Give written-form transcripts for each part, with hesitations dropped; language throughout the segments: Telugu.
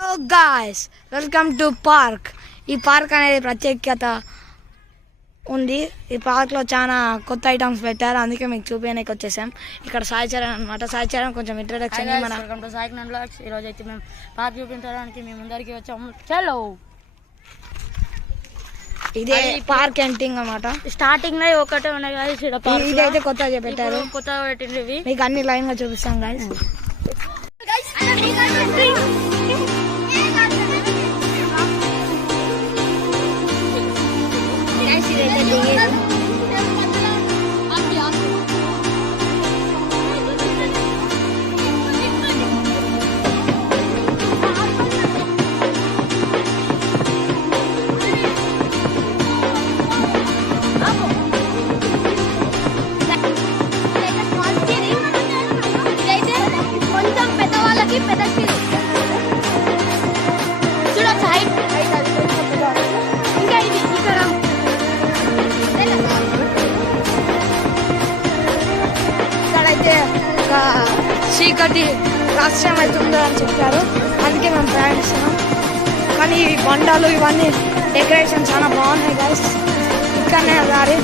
Hello guys, welcome to park. ఈ పార్క్ అనేది ప్రత్యేకత ఉంది. ఈ పార్క్లో చాలా కొత్త ఐటమ్స్ పెట్టారు, అందుకే మీకు చూపించడానికి వచ్చేసాం. ఇక్కడ సాయి చరణ్ అనమాట. సాయి చరణ్ కొంచెం introduction. Welcome to Sai blogs. ఈరోజు అయితే మేము పార్క్ చూపించడానికి మేము ముందరికి వచ్చాము. చలో, ఇదే పార్క్ ఎంటింగ్ అనమాట. స్టార్టింగ్ లో ఒకటే ఉన్నాయి గాయస్. ఇదైతే కొత్తగా పెట్టారు, కొత్తగా పెట్టింది. మీకు అన్ని లైన్ గా చూపిస్తాం గాయస్. చీకటి రహస్యం అవుతుందో అని చెప్పారు, అందుకే మేము ప్రయాణిస్తున్నాం. కానీ ఈ బండాలు ఇవన్నీ డెకరేషన్ చాలా బాగున్నాయి గైస్. ఇక్కడనే దారి.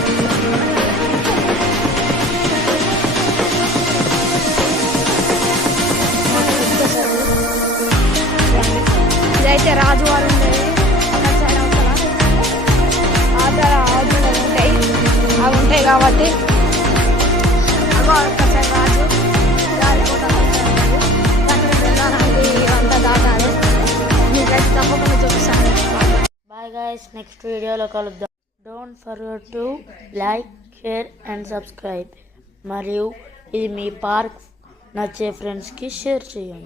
ఇదైతే రాజువారు ఉండేది. అక్కడ సైడ్ అవతల రాజులు ఉంటాయి, అవి ఉంటాయి కాబట్టి అక్కడ సైడ్ రాజు బాయ్ గాయస్, నెక్స్ట్ వీడియోలో కలుద్దాం. Don't forget to like, share and subscribe. మరియు ఇది మీ పార్క్ నచ్చే ఫ్రెండ్స్కి షేర్ చేయండి.